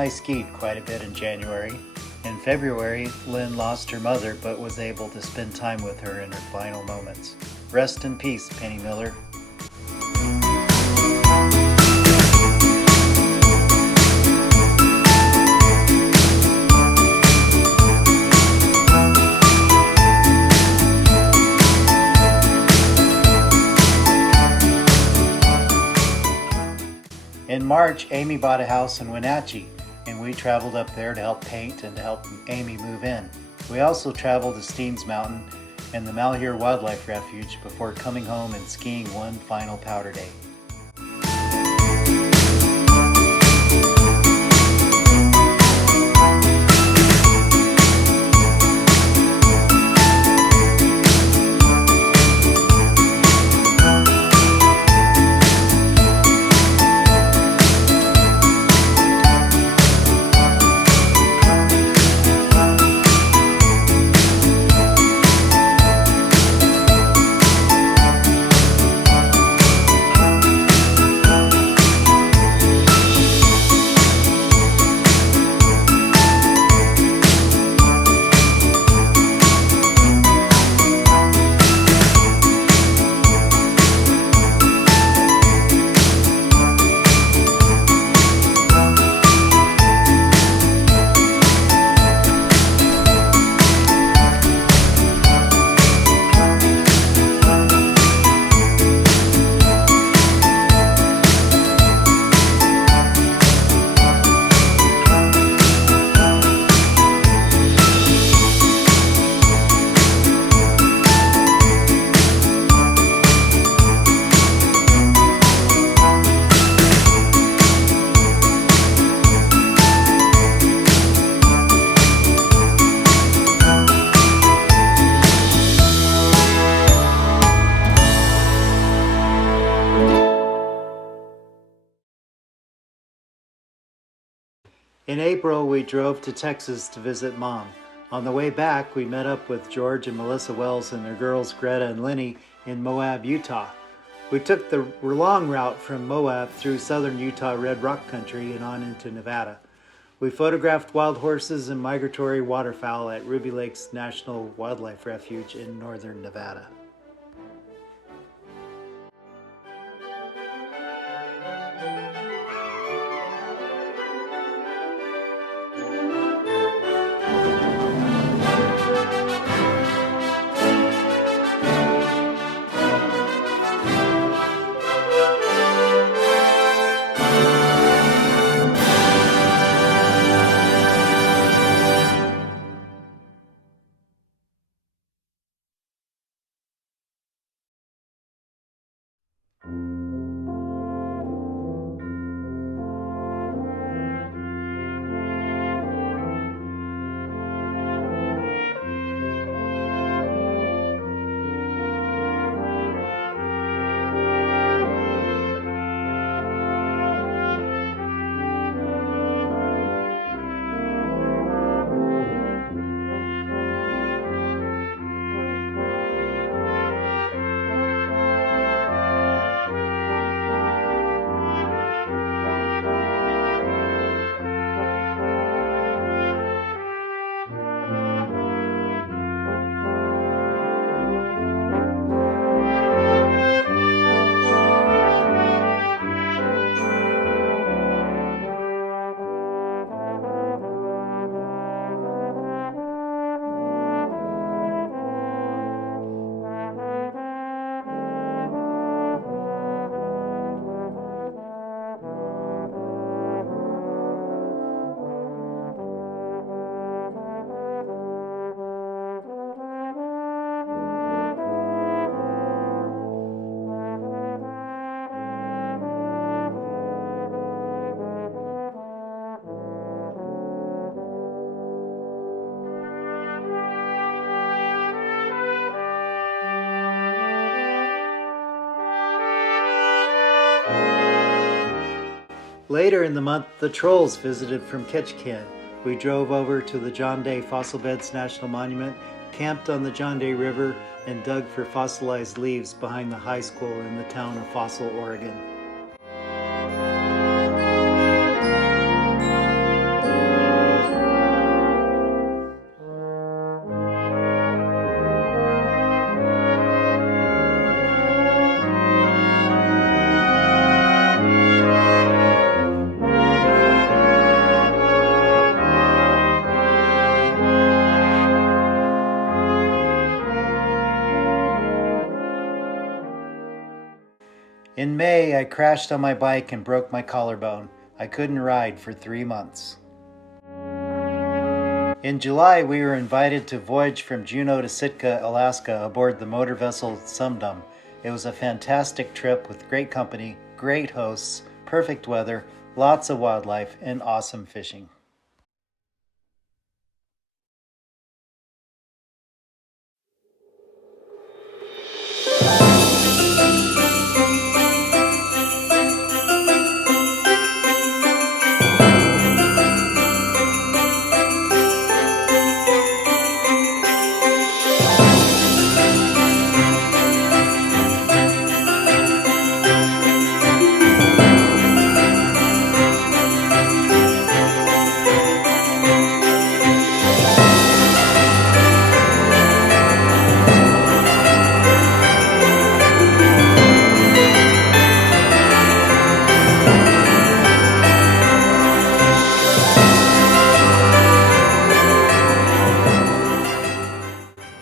I skied quite a bit in January. In February, Lynn lost her mother but was able to spend time with her in her final moments. Rest in peace, Penny Miller. In March, Amy bought a house in Wenatchee, and we traveled up there to help paint and to help Amy move in. We also traveled to Steens Mountain and the Malheur Wildlife Refuge before coming home and skiing one final powder day. In April, we drove to Texas to visit Mom. On the way back, we met up with George and Melissa Wells and their girls Greta and Lenny in Moab, Utah. We took the long route from Moab through southern Utah Red Rock Country and on into Nevada. We photographed wild horses and migratory waterfowl at Ruby Lakes National Wildlife Refuge in northern Nevada. Later in the month, the Trolls visited from Ketchikan. We drove over to the John Day Fossil Beds National Monument, camped on the John Day River, and dug for fossilized leaves behind the high school in the town of Fossil, Oregon. In May, I crashed on my bike and broke my collarbone. I couldn't ride for 3 months. In July, we were invited to voyage from Juneau to Sitka, Alaska aboard the motor vessel Sumdum. It was a fantastic trip with great company, great hosts, perfect weather, lots of wildlife, and awesome fishing.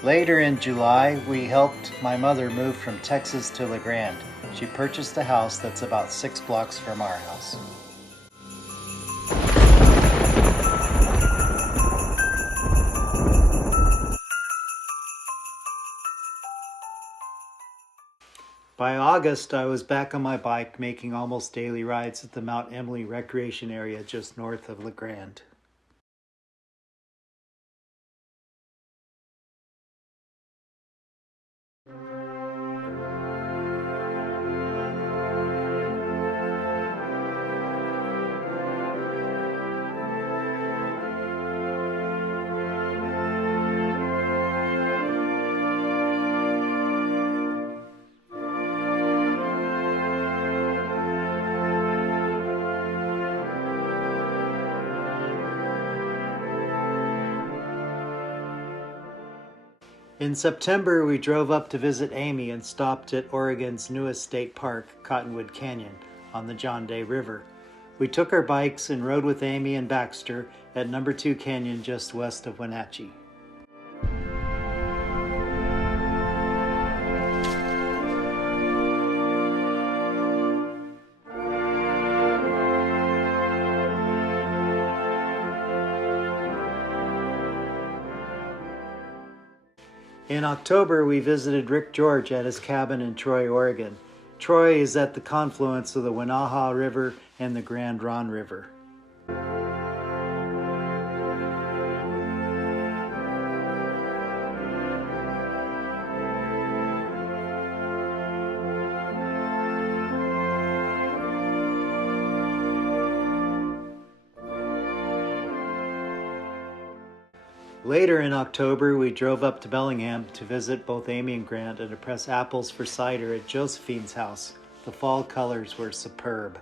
Later in July, we helped my mother move from Texas to La Grande. She purchased a house that's about 6 blocks from our house. By August, I was back on my bike making almost daily rides at the Mount Emily recreation area just north of La Grande. In September, we drove up to visit Amy and stopped at Oregon's newest state park, Cottonwood Canyon, on the John Day River. We took our bikes and rode with Amy and Baxter at Number 2 Canyon just west of Wenatchee. In October, we visited Rick George at his cabin in Troy, Oregon. Troy is at the confluence of the Wenaha River and the Grand Ronde River. Later in October, we drove up to Bellingham to visit both Amy and Grant and to press apples for cider at Josephine's house. The fall colors were superb.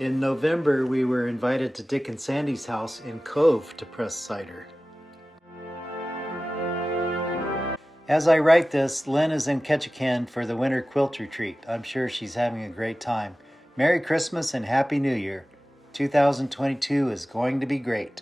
In November, we were invited to Dick and Sandy's house in Cove to press cider. As I write this, Lynn is in Ketchikan for the winter quilt retreat. I'm sure she's having a great time. Merry Christmas and Happy New Year. 2022 is going to be great.